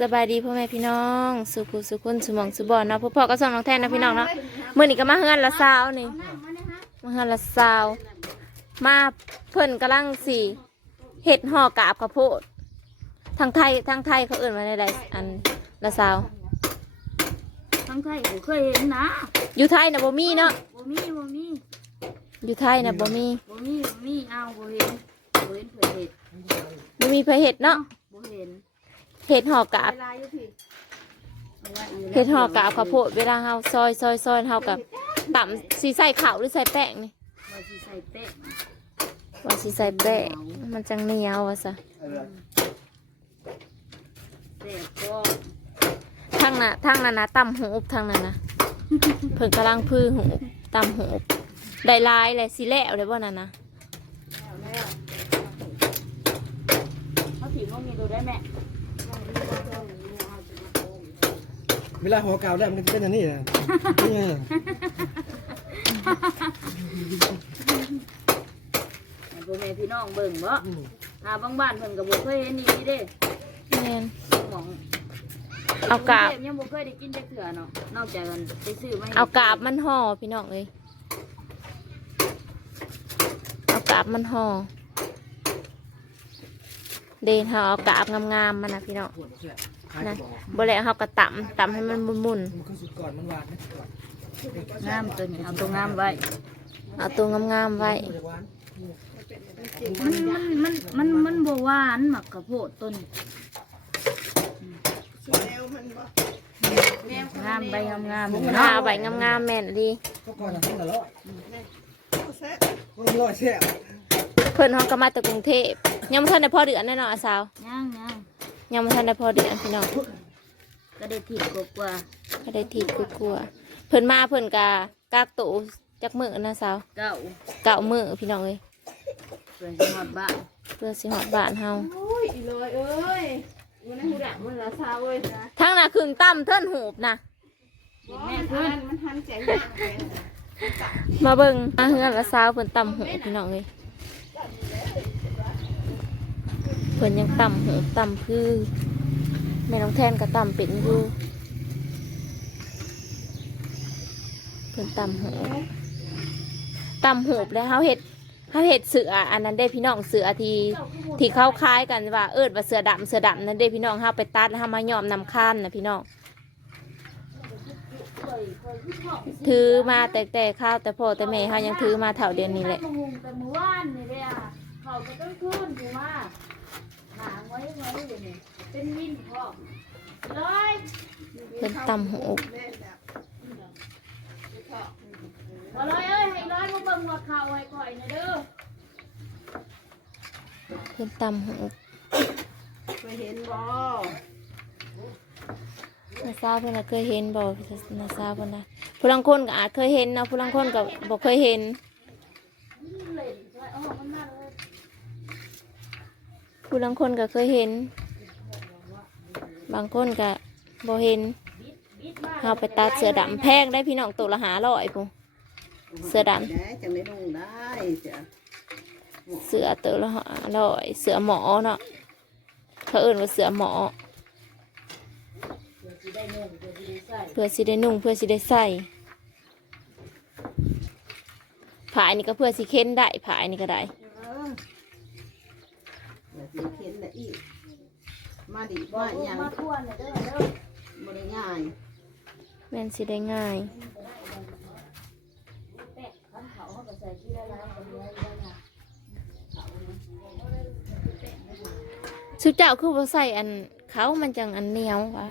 สบายดีพ่อแม่พี่น้อง สุขุสุขุนสมองสุบอนเนาะพ่อพ่อก็ส่งน้องแทนนะพี่น้องเนาะมื่อนี้ก็มาเฮือนละสาวนี่มาเฮือนละสาวมาเพิ่นกำลังสีเห็ดห่อกาบข้าวโพดทางไทยทางไทยเขาเอื่นมาในใดอันละสาวทั้งไทยผมเคยเห็นนะอยู่ไทยนะบ่มีเนาะบ่มีบ่มีอยู่ไทยนะบ่มีบ่มีบ่มีเอาบ่เห็นบ่เห็นเผื่อเห็ดบ่มีไผเห็ดเนาะบ่เห็น เห็ดห่อกาบลายอยู่พี่เอาไว้อันนี้เห็ดห่อกาบข้าวโพดเวลาเฮาซอยซอยซอยเฮากับต่ำสีใส่ข้าวหรือใส่แป้งนี่ไว้สิใส่แป้งว่าสิใส่แป้งมันจังเหนียวว่าซะแป้งก็ทางน่ะทางนั้นนะตำหูบทางนั้นนะเพิ่นกำลังพื้อหูบตำหูบได้หลายเลยสิแล้วเลยบ่นั่นนะแล้วแล้วเขาถิ่มว่ามีดูได้แม่ เวลาหัวเก่าได้มันเป็นอันนี้นะเนี่ยให้พ่อแม่พี่น้องเบิ่งบ่ถ้าบางบ้านเพิ่นก็บ่เคยเห็นอีเด้แม่นหมองเอากาบรุงทพยังบ่เคยได้กินจักเทื่อเนาะนอกจากกันไปซื้อมาให้เอากาบมันห่อพี่น้องเอ้ยเอากาบมันห่อเดนเฮาเอากาบงามๆมันนะพี่น้องปวดแสบขาย นะกระบอกบ่แล้วเฮาก็ตำตำให้มันมุนมันก็สุดก่อนมันหวานนะก่อนงามตัวนี้เอาตัวงามไว้ๆเอาตัวงามๆไว้มันจะหวานมันมันมันมันมันบหวานหมักกระโพดต้นงามใบงามงามๆหาเนาะเอาใบงามๆแม่นดี ก็ก่อนนะทั้งละร้อยมันร้อยแซ่บเพิ่นเฮาก็มาจากกรุงเทพยังบ่ทันได้พอเดือนแน่นอนอาสาวย่างย่าง ยังบ่ทันได้พอเดือนพี่น้องก็ได้ถีบกว่าก็ได้ทีกลัวๆเพิ่นมาเพิ่นกะกากตูจักมือนะสาวเก้าเก่ามือพี่น้องเอ้ยเพื่อนจะหอดบ้านเพื่อสิฮอดบ้านเฮาอุ้ยอีลอยเอ้ยมันหูดับมันละซาเว้ยนะทั้งน่ะครึ่งตั้มเทินหูบนะเห็นแม่แม่ขึ้ขึ้นนมันทันแสงอย่างเลยมาเบิ่งมาเฮือนละสาวเพิ่นตํหูพี่น้องเอ้ยเพิ่นยังตํหูตํคือแม่น้องแทนก็ตํเป็นอยู่เพิ่นตํหูตํหูแล้วเฮาเฮ็ดเฮาเฮ็ดเสืออันนั้นได้พี่น้องเสือที่ที่เขาคล้ายกันว่าเอิดว่าเสือดำเสือดำนั่นเด้พี่น้องเฮาไปตัดแล้วเฮามาย้อมนำข้านนะพี่น้องถือมาแต่แต่ข้าวแต่พ่อแต่แม่เฮายังถือมาเท่าเดือนนี้แหละเขาก็ต้องขึ้นถูกว่า หาไว้ไว้เดี๋ยวนี้เป็นวินพ่อเลยเป็นตำหูเอาเลยเอ้ยให้ร้อยมาเบิ่งหัวเข่าให้ก่อยหนะเด้อเป็นตำหูเคยเห็นบ่นาซาเพิ่นน่ะเคยเห็นบ่นาซาเพิ่นนะผู้ลังคนก็อาจเคยเห็นเนาะผู้ลังคนก็บ่เคยเห็น ผู้ลังคนก็เคยเห็น บางคนก็บ่เห็นบิดมาเฮาไปตัดเสือดำแพงได้พี่น้องตัวละหาร้อยพุ่นเสือดำได้จังได้นุ่งได้จ้ะเสือเตอละหาร้อยเสือหมอเนาะเขาเอิ่นว่าเสือหมอเพื่อสิได้นุ่งเพื่อสิได้ใส่ผายนี่ก็เพื่อสิเค้นได้ผายนี่ก็ได้ เออเดี๋ยวสิเข็นละอีกมาดิบอว่ากหยังมาทั่วเนี่ยเด้อเด้อบ่ได้ง่ายแม่นสิได้ง่ายแป้งขันเขาเขาก็ใส่ที่ละลายกันเลยแล้วนะสุเจ้าคือว่าใส่อันเขามันจังอันเหนียววะ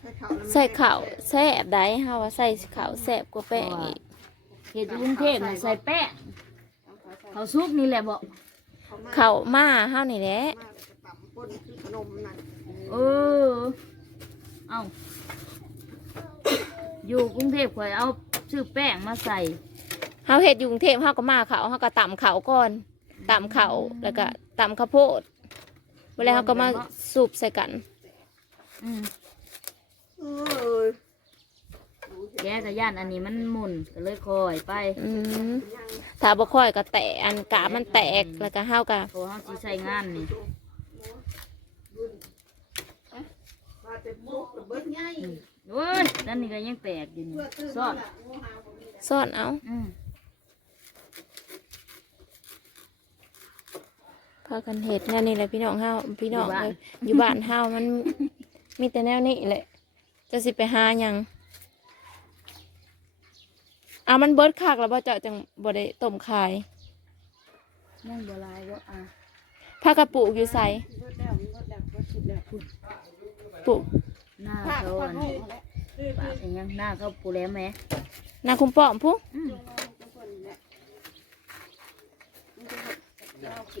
ให้เขาแล้วมันใส่ข้าวแซ่บได้เฮาว่าใส่ข้าวแซ่บกว่าแป้งอีกเห็ดอยู่กรุงเทพน่ะใส่แป้งเขาซุกนี่แหละบ อกข้าวมาเฮานี่แหละมาต่ำปนคือขนมนั่นเออ เอาอยู่กรุงเทพข่อยเอาซื้อแป้งมาใส่ เฮาเฮ็ดอยู่กรุงเทพเฮาก็มาเขาวเฮาก็ตำเขาวก่อนตำเขาวแล้วก็ตำข้าวโพดเวลาเฮาก็มาสูบใส่กัน อืม เออ แกกับย่านอันนี้มันหมุนก็เลยคอยไปอืมถ้าบ่ค่อยก็แตกอันกาบมันแตกแล้วก็เฮาก็เพราะเขาสิใช้งานนี่บ้านเบิดใหญ่โอ้ยนั่นนี่ก็ยังแตกอยู่นี่เพื่อตื่นซ่อนละงูหาบ่มีซ่อนเอาอืมพากันเห็ดแน่นี่แหละพี่น้องเฮาพี่น้องเลยอยู่บ้านเฮามันมีแต่แนวนี้แหละจะสิไปหาหยัง อะมันเบิดคักแล้วบ่เจาะจังบ่ได้ต้มขายยังบ่หลายบ่อะพากระปุกอยู่ใส่เบิดแล้วเบิดแล้วเบิดสุดแล้วปุกหน้าผ้าเขาผ้าอันโง่แล้วปากเป็นยังหน้าเขาปูแล้วไหมนาคุมป้อมพุอืมจงเอาทุ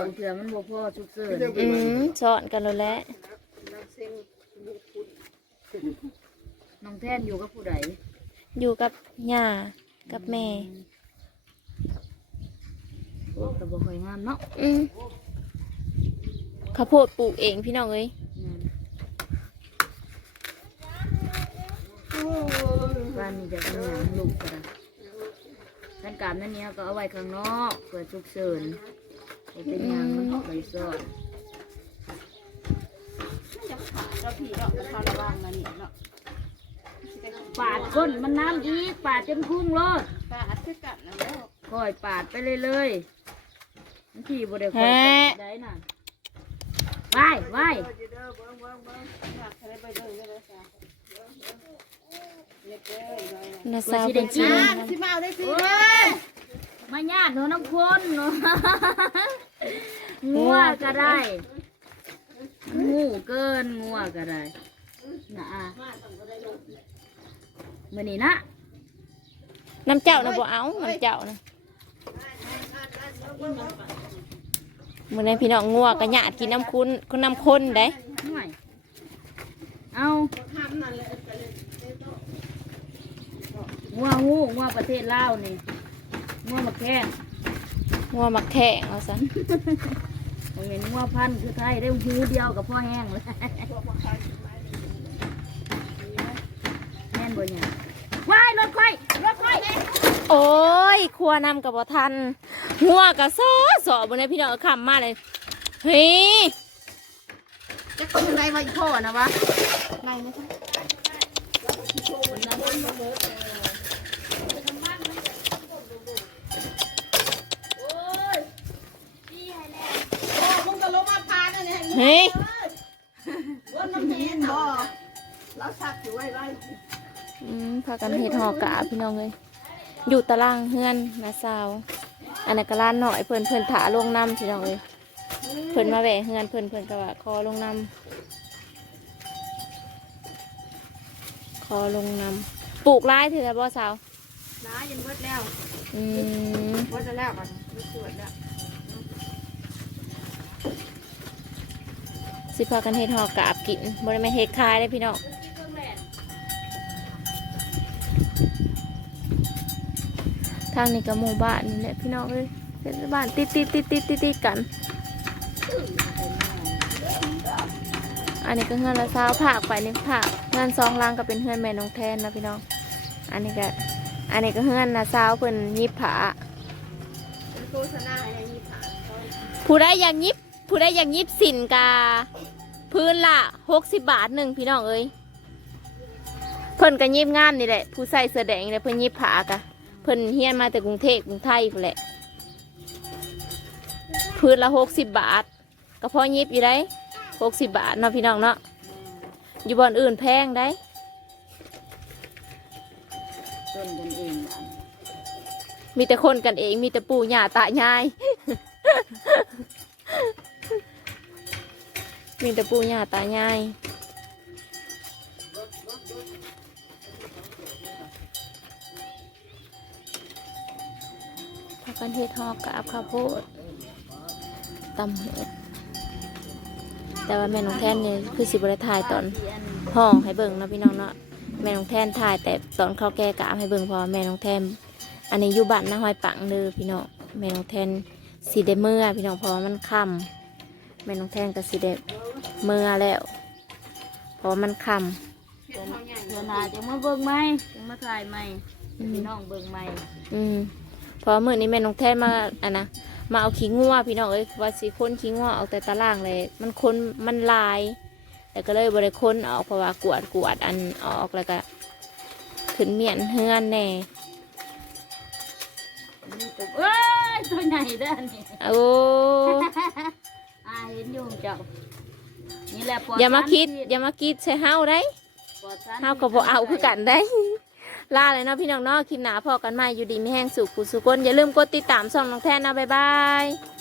อนเดี๋ยวสองเถื่อมันบ่พอชุกเสริญอืมซ่อนกันแล้วแหละเราเซ็งลูกพุดน้องแท่นอยู่กับผู้ใดอยู่กับย่ากับแม่โอ้ก็บ่ค่อยงามเนาะอืมข้าวโพดปลูกเองพี่น้องเอ้ยบ้านนี้จะเป็นหยังลูกก็ได้ท่านการนั่นเนี้ยก็เอาไว้ข้างนอกเพื่อชุกเสริญบ่ เป็นหยังมันไปซ่อนจะขาดเราผีเราเขาระวังนะนี่เนาะปาดก้นมันน้ำอีกปาดจนพุ่งรถปาดคือกันนะแล้วคอยปาดไปเลยเลยๆมันขี่บ่ได้คอยจับได้น่ะว่ายว่ายเด้อเบิ้งเบิ้งเบิ้งอยากให้ไปเด้อเด้อจ้ะเล็กเด้อนาซาวเป็นจีนอ่าสิมาเอาได้สิโอ้ยมาญาติหนูน้ำคนหนู งัวก็ได้ งูเกินงัวก็ได้นะอะมื่อนี้นะน้ำเจ้านะบ่เอาน้ำเจ้านะมื้อนี้พี่น้องงัวก็ญาติกินน้ำคุณคุณน้ำข้นได้หน่อยเอางัวงูงัวประเทศลาวนี่งัวมาแข้ งงัวมักแข่งเอาซะผมเห็นงัวพันธุ์คือไทยได้หูเดียวกับพ่อแห้งเลยแม่นบ่เนี่ยว้ายรถไฟรถไฟโอ้ยครัวนำกับบ่ทันงัวก็ซอสอบนนี้พี่น้องเอาคำมาเลยเฮ้ยจะคนอะไรมาอีกพ่อนะวะมึงก็ลงมาพา เนี่ยเฮ้ยว่าน้ำแข็งบ่เราสักอยู่ไว้ไว้อืมพากันเห็ดหอกะพี่น้องเลยอยู่ตารางเฮือนนาซาวอันนั้นก็ร้านหน่อยเพิ่นเพิ่นถาลงน้ำพี่น้องเลยเพิ่นมาแหวะเฮือนเพิ่นเพิ่นก็ว่าคอลงน้ำคอลงน้ำปลูกไร่ถือแต่บ่สาวน้ายังเบิดแล้วอืมเบิดแล้วก่อนไม่สวดแล้ว สิพากันเห็ดหอกะกินบ่ได้แม่นเห็ดคายได้พี่น้องทางนี้ก็หมู่บ้านนี่แหละพี่น้องเอ้ยเป็นบ้านติดติดติดติดติดติดกัน อันนี้ก็เฮือนละสาวผากไปนี่ผากเฮือนสองหลังก็เป็นเฮือนแม่น้องแทนนะพี่น้อง อันนี้ก็อันนี้ก็เฮือนนะสาวเพิ่นยิบผาโฆษณาอะไรนี่ผ่านเขาผู้ใดอยากยิบ ผู้ใดอยากยิบสินกาพื้นละหกสิบบาทหนึ่งพี่น้องเอ้ยเพิ่นก็ยิบงามนี่แหละ ผู้ใส่เสื้อแดงนี่แหละเพิ่นยิบผากะเพิ่นเฮียนมาแต่กรุงเทพกรุงไทยพุ่นแหละพื้นละหกสิบบาท ก็พอยิบอยู่ได้หกสิบบาทเนาะพี่น้องเนาะอยู่บ่อนอื่นแพงได้ต้นกันเองบ้านมีแต่คนกันเองมีแต่ปู่ย่าตายาย มีแต่ปู่ย่าตายายพากันเฮ็ดฮอกกับข้าวโพดตำเห็ดแต่ว่าแม่น้องแทนเนี่ยคือสิบริถ่ายตอนที่อันห้องให้เบิ่งนะพี่น้องเนาะแม่น้องแทนถ่ายแต่ตอนเขาแก่กะให้เบิ่งพอแม่น้องแทนอันนี้อยู่บ้านนาหอยปังเด้อพี่น้องแม่น้องแทนสีได้เมื่อพี่น้องพราะว่ามันค่ำแม่น้องแทนก็สีได้ เมื่อแล้วเพราะว่ามันค่เฮ็ดเขาใหญ่เดี๋ยวหนาจะมาเบิ่งไหมจะมาถ่ายไหมำอืมพี่น้องเบิ่งไหมอืมเพราะมื้อนี้แม่น้องแท้มาอันนะมาเอาขี้งัวพี่น้องเอ้ยว่าสิค้นขี้งัวออกแต่ตารางเลย มันค้นมันลาย แต่ก็เลยบริค้นออกเพราะว่ากวาดกวาดอันออกแล้วก็ขึ้นเมียนเฮือนแน่นี่ตัวเอ้ยตัวใหญ่เด้อนี่ โอ้ อาเห็นอยู่เจ้า นี่แหละปลอย่ามาคิด สรพิษอย่ามาคิดใส่เฮาได้ปลอดสรพิษเฮาก็บ่เอาคือกันได้ ลาเลยเนาะพี่น้องเนาะคลิปหนาพอกันใหม่อยู่ดีไม่แห้งสุขผู้สุกคนอย่าลืมกดติดตามช่องน้องแทนนะบ๊ายบาย